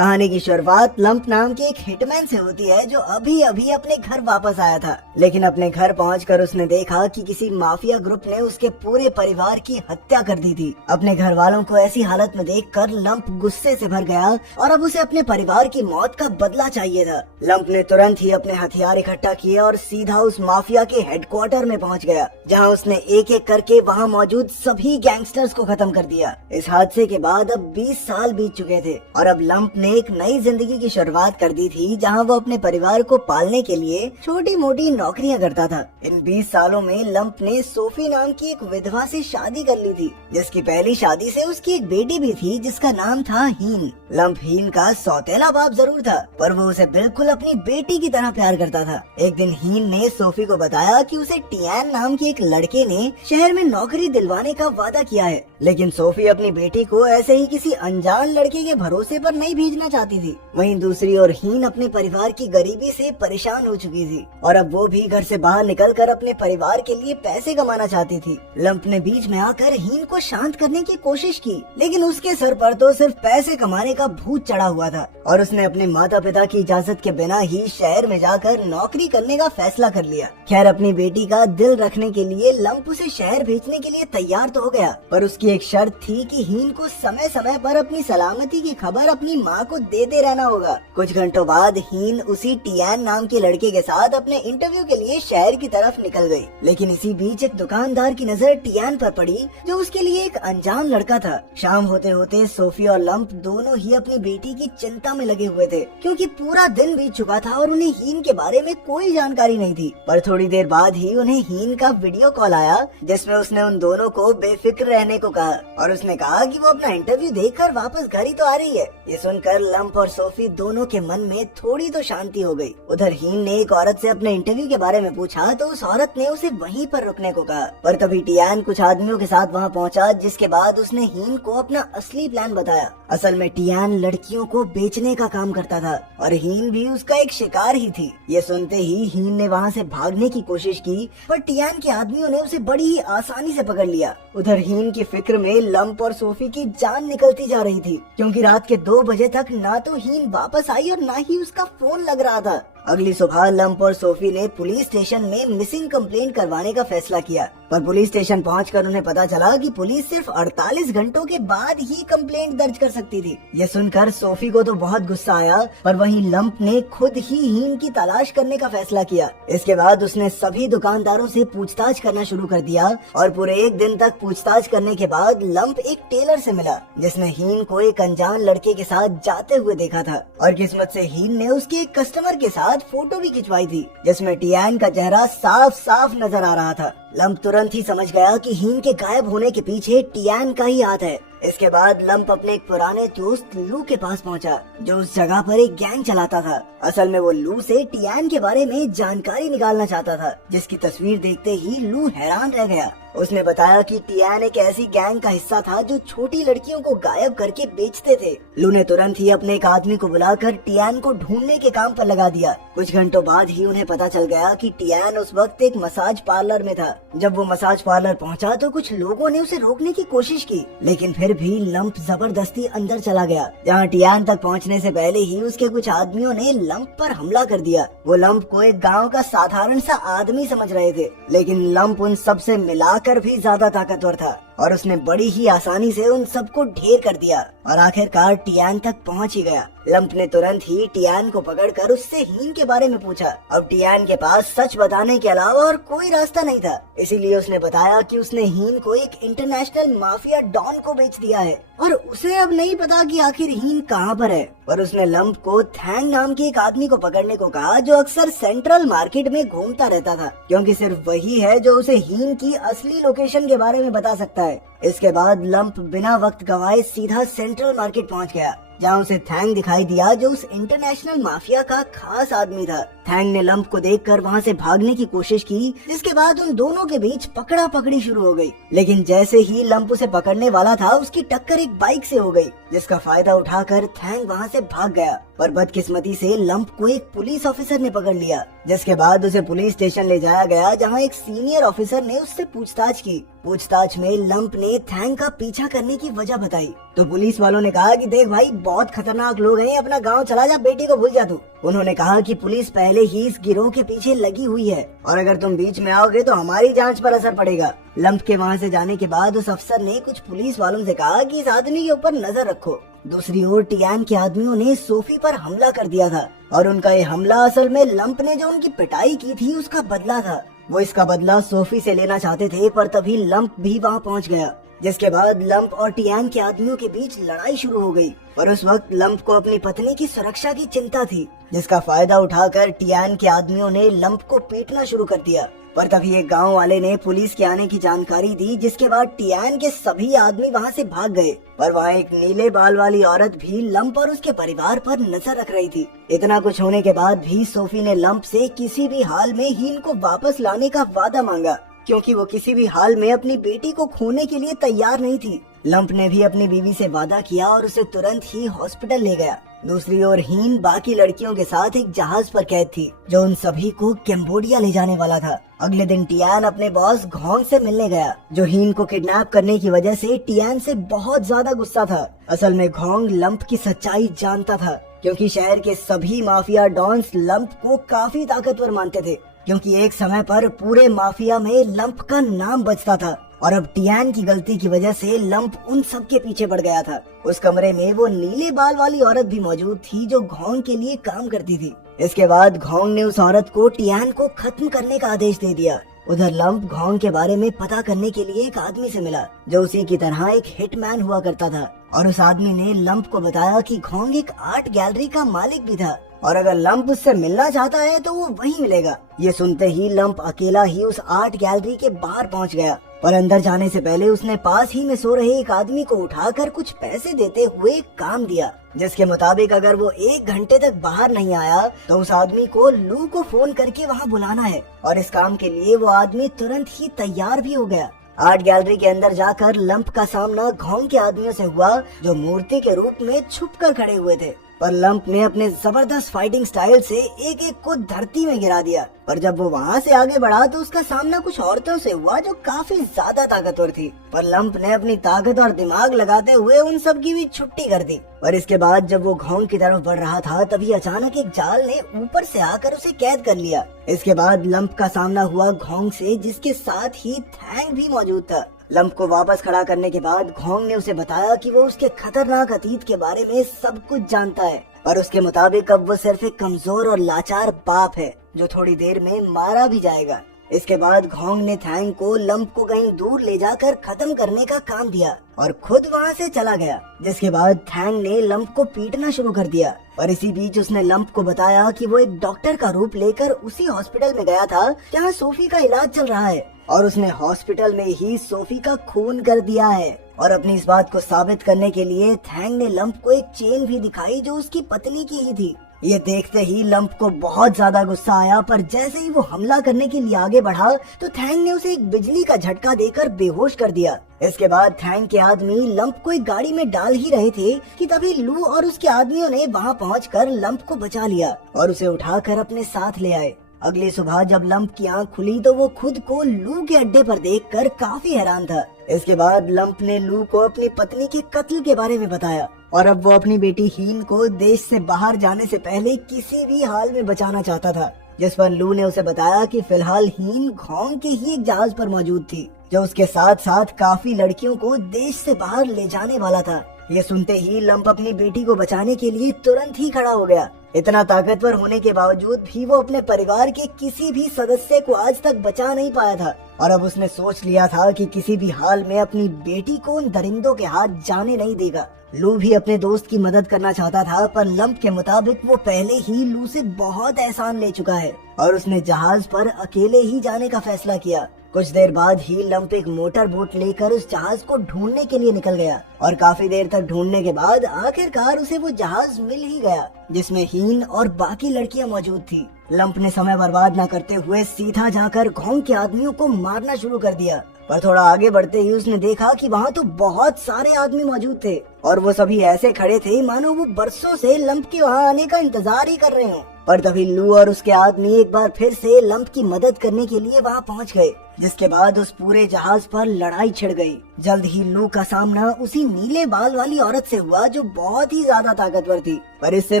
कहानी की शुरुआत लंप नाम के एक हिटमैन से होती है जो अभी अभी अपने घर वापस आया था। लेकिन अपने घर पहुंचकर उसने देखा कि किसी माफिया ग्रुप ने उसके पूरे परिवार की हत्या कर दी थी। अपने घर वालों को ऐसी हालत में देखकर लंप गुस्से से भर गया और अब उसे अपने परिवार की मौत का बदला चाहिए था। लंप ने तुरंत ही अपने हथियार इकट्ठा किए और सीधा उस माफिया के हेडक्वार्टर में पहुंच गया, जहां उसने एक एक करके वहां मौजूद सभी गैंगस्टर्स को खत्म कर दिया। इस हादसे के बाद अब 20 साल बीत चुके थे और अब लंप ने एक नई जिंदगी की शुरुआत कर दी थी, जहां वो अपने परिवार को पालने के लिए छोटी मोटी नौकरियां करता था। इन 20 सालों में लंप ने सोफी नाम की एक विधवा से शादी कर ली थी, जिसकी पहली शादी से उसकी एक बेटी भी थी जिसका नाम था हीन। लंप हीन का सौतेला बाप जरूर था, पर वो उसे बिल्कुल अपनी बेटी की तरह प्यार करता था। एक दिन हीन ने सोफी को बताया कि उसे टियान नाम के एक लड़के ने शहर में नौकरी दिलवाने का वादा किया है, लेकिन सोफी अपनी बेटी को ऐसे ही किसी अनजान लड़के के भरोसे पर नहीं भेजना चाहती थी। वहीं दूसरी ओर हीन अपने परिवार की गरीबी से परेशान हो चुकी थी और अब वो भी घर से बाहर निकलकर अपने परिवार के लिए पैसे कमाना चाहती थी। लंप ने बीच में आकर हीन को शांत करने की कोशिश की, लेकिन उसके सर पर तो सिर्फ पैसे कमाने का भूत चढ़ा हुआ था और उसने अपने माता पिता की इजाजत के बिना ही शहर में जाकर नौकरी करने का फैसला कर लिया। खैर, अपनी बेटी का दिल रखने के लिए लंप उसे शहर भेजने के लिए तैयार तो हो गया, पर उसकी एक शर्त थी कि हीन को समय समय पर अपनी सलामती की खबर अपनी माँ को देते रहना होगा। कुछ घंटों बाद हीन उसी टियान नाम के लड़के के साथ अपने इंटरव्यू के लिए शहर की तरफ निकल गई, लेकिन इसी बीच एक दुकानदार की नजर टियान पर पड़ी जो उसके लिए एक अनजान लड़का था। शाम होते होते सोफी और लंप दोनों ही अपनी बेटी की चिंता में लगे हुए थे, क्योंकि पूरा दिन बीत चुका था और उन्हें हीन के बारे में कोई जानकारी नहीं थी। पर थोड़ी देर बाद ही उन्हें हीन का वीडियो कॉल आया, जिसमें उसने उन दोनों को बेफिक्र रहने को कहा और उसने कहा कि वो अपना इंटरव्यू देखकर वापस घर ही तो आ रही है। ये सुनकर लंप और सोफी दोनों के मन में थोड़ी तो शांति हो गई। उधर हीन ने एक औरत से अपने इंटरव्यू के बारे में पूछा तो उस औरत ने उसे वहीं पर रुकने को कहा, पर तभी टियान कुछ आदमियों के साथ वहाँ पहुँचा, जिसके बाद उसने हीन को अपना असली प्लान बताया। असल में टियान लड़कियों को बेचने का काम करता था और हीन भी उसका एक शिकार ही थी। ये सुनते ही हीन ने वहाँ से भागने की कोशिश की, पर टियान के आदमियों ने उसे बड़ी ही आसानी से पकड़ लिया। उधर हीन की फिक्र में लंप और सोफी की जान निकलती जा रही थी, क्योंकि रात के 2 बजे तक ना तो हीन वापस आई और ना ही उसका फोन लग रहा था। अगली सुबह लंप और सोफी ने पुलिस स्टेशन में मिसिंग कंप्लेंट करवाने का फैसला किया, पर पुलिस स्टेशन पहुंचकर उन्हें पता चला कि पुलिस सिर्फ 48 घंटों के बाद ही कंप्लेंट दर्ज कर सकती थी। ये सुनकर सोफी को तो बहुत गुस्सा आया, पर वहीं लंप ने खुद ही हीन की तलाश करने का फैसला किया। इसके बाद उसने सभी दुकानदारों से पूछताछ करना शुरू कर दिया और पूरे एक दिन तक पूछताछ करने के बाद लंप एक टेलर से मिला, जिसने हीन को एक अनजान लड़के के साथ जाते हुए देखा था और किस्मत से हीन ने उसके एक कस्टमर के साथ फोटो भी खिंचवाई थी, जिसमें टियान का चेहरा साफ साफ नजर आ रहा था। लंप तुरंत ही समझ गया कि हीन के गायब होने के पीछे टियान का ही हाथ है। इसके बाद लंप अपने एक पुराने दोस्त लू के पास पहुंचा, जो उस जगह पर एक गैंग चलाता था। असल में वो लू से टियान के बारे में जानकारी निकालना चाहता था, जिसकी तस्वीर देखते ही लू हैरान रह गया। उसने बताया कि टियान एक ऐसी गैंग का हिस्सा था जो छोटी लड़कियों को गायब करके बेचते थे। लू ने तुरंत ही अपने एक आदमी को बुलाकर टियान को ढूंढने के काम पर लगा दिया। कुछ घंटों बाद ही उन्हें पता चल गया कि टियान उस वक्त एक मसाज पार्लर में था। जब वो मसाज पार्लर पहुंचा तो कुछ लोगों ने उसे रोकने की कोशिश की, लेकिन फिर भी लंप जबरदस्ती अंदर चला गया, जहां टियान तक पहुंचने से पहले ही उसके कुछ आदमियों ने लंप पर हमला कर दिया। वो लंप को एक गांव का साधारण सा आदमी समझ रहे थे, लेकिन लंप उन सब से मिलाकर भी ज्यादा ताकतवर था और उसने बड़ी ही आसानी से उन सबको ढेर कर दिया और आखिरकार टियान तक पहुंच ही गया। लंप ने तुरंत ही टियान को पकड़कर उससे हीन के बारे में पूछा। अब टियान के पास सच बताने के अलावा और कोई रास्ता नहीं था, इसीलिए उसने बताया कि उसने हीन को एक इंटरनेशनल माफिया डॉन को बेच दिया है और उसे अब नहीं पता कि आखिर हीन कहाँ पर है। पर उसने लंप को थैंग नाम के एक आदमी को पकड़ने को कहा, जो अक्सर सेंट्रल मार्केट में घूमता रहता था, क्योंकि सिर्फ वही है जो उसे हीन की असली लोकेशन के बारे में बता सकता है। इसके बाद लंप बिना वक्त गवाए सीधा सेंट्रल मार्केट पहुंच गया, जहां उसे थैंग दिखाई दिया, जो उस इंटरनेशनल माफिया का खास आदमी था। थैंग ने लंप को देखकर वहाँ से भागने की कोशिश की, जिसके बाद उन दोनों के बीच पकड़ा पकड़ी शुरू हो गई। लेकिन जैसे ही लंप उसे पकड़ने वाला था, उसकी टक्कर एक बाइक से हो गई, जिसका फायदा उठाकर थैंग वहाँ से भाग गया। पर बदकिस्मती से लंप को एक पुलिस ऑफिसर ने पकड़ लिया, जिसके बाद उसे पुलिस स्टेशन ले जाया गया, जहाँ एक सीनियर ऑफिसर ने उससे पूछताछ की। पूछताछ में लंप ने थैंग का पीछा करने की वजह बताई। तो पुलिस वालों ने कहा कि देख भाई, बहुत खतरनाक लोग हैं, अपना गांव चला जा, बेटी को भूल जा तू। उन्होंने कहा कि पुलिस पहले ही इस गिरोह के पीछे लगी हुई है और अगर तुम बीच में आओगे तो हमारी जांच पर असर पड़ेगा। लंप के वहाँ से जाने के बाद उस अफसर ने कुछ पुलिस वालों से कहा कि इस आदमी के ऊपर नजर रखो। दूसरी ओर टियान के आदमियों ने सोफी पर हमला कर दिया था और उनका ये हमला असल में लंप ने जो उनकी पिटाई की थी उसका बदला था। वो इसका बदला सोफी से लेना चाहते थे, पर तभी लंप भी वहाँ पहुँच गया, जिसके बाद लंप और टियान के आदमियों के बीच लड़ाई शुरू हो गई। और उस वक्त लंप को अपनी पत्नी की सुरक्षा की चिंता थी, जिसका फायदा उठाकर टियान के आदमियों ने लंप को पीटना शुरू कर दिया। पर तभी एक गांव वाले ने पुलिस के आने की जानकारी दी, जिसके बाद टियान के सभी आदमी वहां से भाग गए। पर वहां एक नीले बाल वाली औरत भी लंप और उसके परिवार पर नजर रख रही थी। इतना कुछ होने के बाद भी सोफी ने लंप से किसी भी हाल में हीन को वापस लाने का वादा मांगा, क्योंकि वो किसी भी हाल में अपनी बेटी को खोने के लिए तैयार नहीं थी। लंप ने भी अपनी बीवी से वादा किया और उसे तुरंत ही हॉस्पिटल ले गया। दूसरी ओर हीन बाकी लड़कियों के साथ एक जहाज पर कैद थी, जो उन सभी को कैम्बोडिया ले जाने वाला था। अगले दिन टियान अपने बॉस घोंग से मिलने गया, जो हीन को किडनैप करने की वजह से टियान से बहुत ज्यादा गुस्सा था। असल में घोंग लंप की सच्चाई जानता था, क्योंकि शहर के सभी माफिया डॉन्स लंप को काफी ताकतवर मानते थे, क्योंकि एक समय पर पूरे माफिया में लंप का नाम बजता था। और अब टियान की गलती की वजह से लंप उन सब के पीछे पड़ गया था। उस कमरे में वो नीले बाल वाली औरत भी मौजूद थी, जो घोंग के लिए काम करती थी। इसके बाद घोंग ने उस औरत को टियान को खत्म करने का आदेश दे दिया। उधर लंप घोंग के बारे में पता करने के लिए एक आदमी से मिला, जो उसी की तरह एक हिटमैन हुआ करता था। और उस आदमी ने लंप को बताया कि घोंग एक आर्ट गैलरी का मालिक भी था, और अगर लंप उससे मिलना चाहता है तो वो वहीं मिलेगा। ये सुनते ही लंप अकेला ही उस आर्ट गैलरी के बाहर पहुंच गया, पर अंदर जाने से पहले उसने पास ही में सो रहे एक आदमी को उठाकर कुछ पैसे देते हुए एक काम दिया, जिसके मुताबिक अगर वो 1 घंटे तक बाहर नहीं आया तो उस आदमी को लू को फोन करके वहाँ बुलाना है। और इस काम के लिए वो आदमी तुरंत ही तैयार भी हो गया। आर्ट गैलरी के अंदर जाकर लंप का सामना घोंग के आदमियों से हुआ, जो मूर्ति के रूप में छुपकर खड़े हुए थे। पर लंप ने अपने जबरदस्त फाइटिंग स्टाइल से एक एक को धरती में गिरा दिया। पर जब वो वहाँ से आगे बढ़ा तो उसका सामना कुछ औरतों से हुआ, जो काफी ज्यादा ताकतवर थी। पर लंप ने अपनी ताकत और दिमाग लगाते हुए उन सब की भी छुट्टी कर दी। और इसके बाद जब वो घोंग की तरफ बढ़ रहा था, तभी अचानक एक जाल ने ऊपर से आकर उसे कैद कर लिया। इसके बाद लंप का सामना हुआ घोंग से, जिसके साथ ही थैंग भी मौजूद था। लंप को वापस खड़ा करने के बाद घोंग ने उसे बताया कि वो उसके खतरनाक अतीत के बारे में सब कुछ जानता है, और उसके मुताबिक अब वो सिर्फ एक कमजोर और लाचार बाप है, जो थोड़ी देर में मारा भी जाएगा। इसके बाद घोंग ने थैंग को लंप को कहीं दूर ले जाकर खत्म करने का काम दिया और खुद वहाँ से चला गया। जिसके बाद थैंग ने लंप को पीटना शुरू कर दिया। और इसी बीच उसने लंप को बताया कि वो एक डॉक्टर का रूप लेकर उसी हॉस्पिटल में गया था जहाँ सोफी का इलाज चल रहा है, और उसने हॉस्पिटल में ही सोफी का खून कर दिया है। और अपनी इस बात को साबित करने के लिए थैंग ने लंप को एक चेन भी दिखाई, जो उसकी पत्नी की ही थी। ये देखते ही लंप को बहुत ज्यादा गुस्सा आया, पर जैसे ही वो हमला करने के लिए आगे बढ़ा तो थैंग ने उसे एक बिजली का झटका देकर बेहोश कर दिया। इसके बाद थैंग के आदमी लंप को एक गाड़ी में डाल ही रहे थे कि तभी लू और उसके आदमियों ने वहाँ पहुंचकर लंप को बचा लिया और उसे उठाकर अपने साथ ले आए। अगली सुबह जब लंप की आंख खुली तो वो खुद को लू के अड्डे पर देखकर काफी हैरान था। इसके बाद लंप ने लू को अपनी पत्नी के कत्ल के बारे में बताया, और अब वो अपनी बेटी हीन को देश से बाहर जाने से पहले किसी भी हाल में बचाना चाहता था। जिस पर लू ने उसे बताया कि फिलहाल हीन घोंग के ही एक जहाज पर मौजूद थी, जो उसके साथ साथ काफी लड़कियों को देश से बाहर ले जाने वाला था। ये सुनते ही लंप अपनी बेटी को बचाने के लिए तुरंत ही खड़ा हो गया। इतना ताकतवर होने के बावजूद भी वो अपने परिवार के किसी भी सदस्य को आज तक बचा नहीं पाया था, और अब उसने सोच लिया था कि किसी भी हाल में अपनी बेटी को उन दरिंदों के हाथ जाने नहीं देगा। लू भी अपने दोस्त की मदद करना चाहता था, पर लंप के मुताबिक वो पहले ही लू से बहुत एहसान ले चुका है, और उसने जहाज पर अकेले ही जाने का फैसला किया। कुछ देर बाद ही लंप एक मोटर बोट लेकर उस जहाज को ढूंढने के लिए निकल गया और काफी देर तक ढूंढने के बाद आखिरकार उसे वो जहाज मिल ही गया जिसमें हीन और बाकी लड़कियां मौजूद थी। लंप ने समय बर्बाद न करते हुए सीधा जाकर घोंग के आदमियों को मारना शुरू कर दिया, पर थोड़ा आगे बढ़ते ही उसने देखा कि वहाँ तो बहुत सारे आदमी मौजूद थे और वो सभी ऐसे खड़े थे मानो वो बरसों से लंप के वहाँ आने का इंतजार ही कर रहे हों। पर तभी लू और उसके आदमी एक बार फिर से लंप की मदद करने के लिए वहाँ पहुँच गए, जिसके बाद उस पूरे जहाज पर लड़ाई छिड़ गई। जल्द ही लू का सामना उसी नीले बाल वाली औरत से हुआ जो बहुत ही ज्यादा ताकतवर थी। पर इससे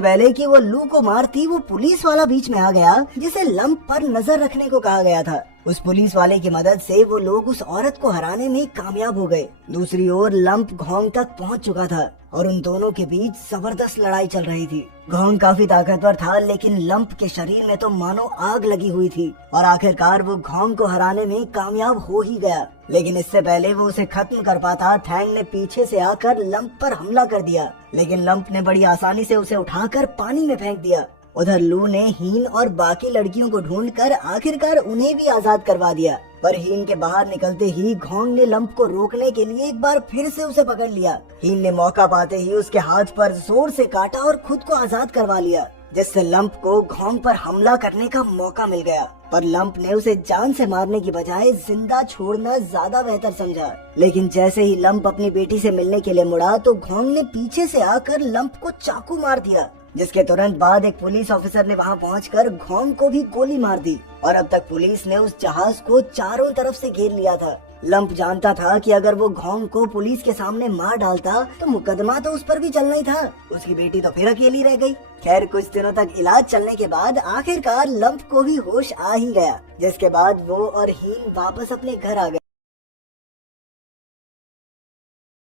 पहले कि वो लू को मारती, वो पुलिस वाला बीच में आ गया जिसे लंप पर नजर रखने को कहा गया था। उस पुलिस वाले की मदद से वो लोग उस औरत को हराने में कामयाब हो गए। दूसरी ओर लंप घोंग तक पहुंच चुका था और उन दोनों के बीच जबरदस्त लड़ाई चल रही थी। घोंग काफी ताकतवर था, लेकिन लंप के शरीर में तो मानो आग लगी हुई थी और आखिरकार वो घोंग को हराने में कामयाब हो ही गया। लेकिन इससे पहले वो उसे खत्म कर पाता, थैंग ने पीछे से आकर लंप पर हमला कर दिया, लेकिन लंप ने बड़ी आसानी से उसे उठाकर पानी में फेंक दिया। उधर लू ने हीन और बाकी लड़कियों को ढूंढकर आखिरकार उन्हें भी आजाद करवा दिया। पर हीन के बाहर निकलते ही घोंग ने लंप को रोकने के लिए एक बार फिर से उसे पकड़ लिया। हीन ने मौका पाते ही उसके हाथ पर जोर से काटा और खुद को आजाद करवा लिया, जिससे लंप को घोंग पर हमला करने का मौका मिल गया। पर लंप ने उसे जान से मारने की बजाय जिंदा छोड़ना ज्यादा बेहतर समझा। लेकिन जैसे ही लंप अपनी बेटी से मिलने के लिए मुड़ा तो घोंग ने पीछे से आकर लंप को चाकू मार दिया, जिसके तुरंत बाद एक पुलिस ऑफिसर ने वहां पहुंचकर घोंग को भी गोली मार दी और अब तक पुलिस ने उस जहाज को चारों तरफ से घेर लिया था। लंप जानता था कि अगर वो घोंग को पुलिस के सामने मार डालता तो मुकदमा तो उस पर भी चलना ही था। उसकी बेटी तो फिर अकेली रह गई। खैर, कुछ दिनों तक इलाज चलने के बाद आखिरकार लंप को भी होश आ ही गया, जिसके बाद वो और हीन वापस अपने घर आ गए।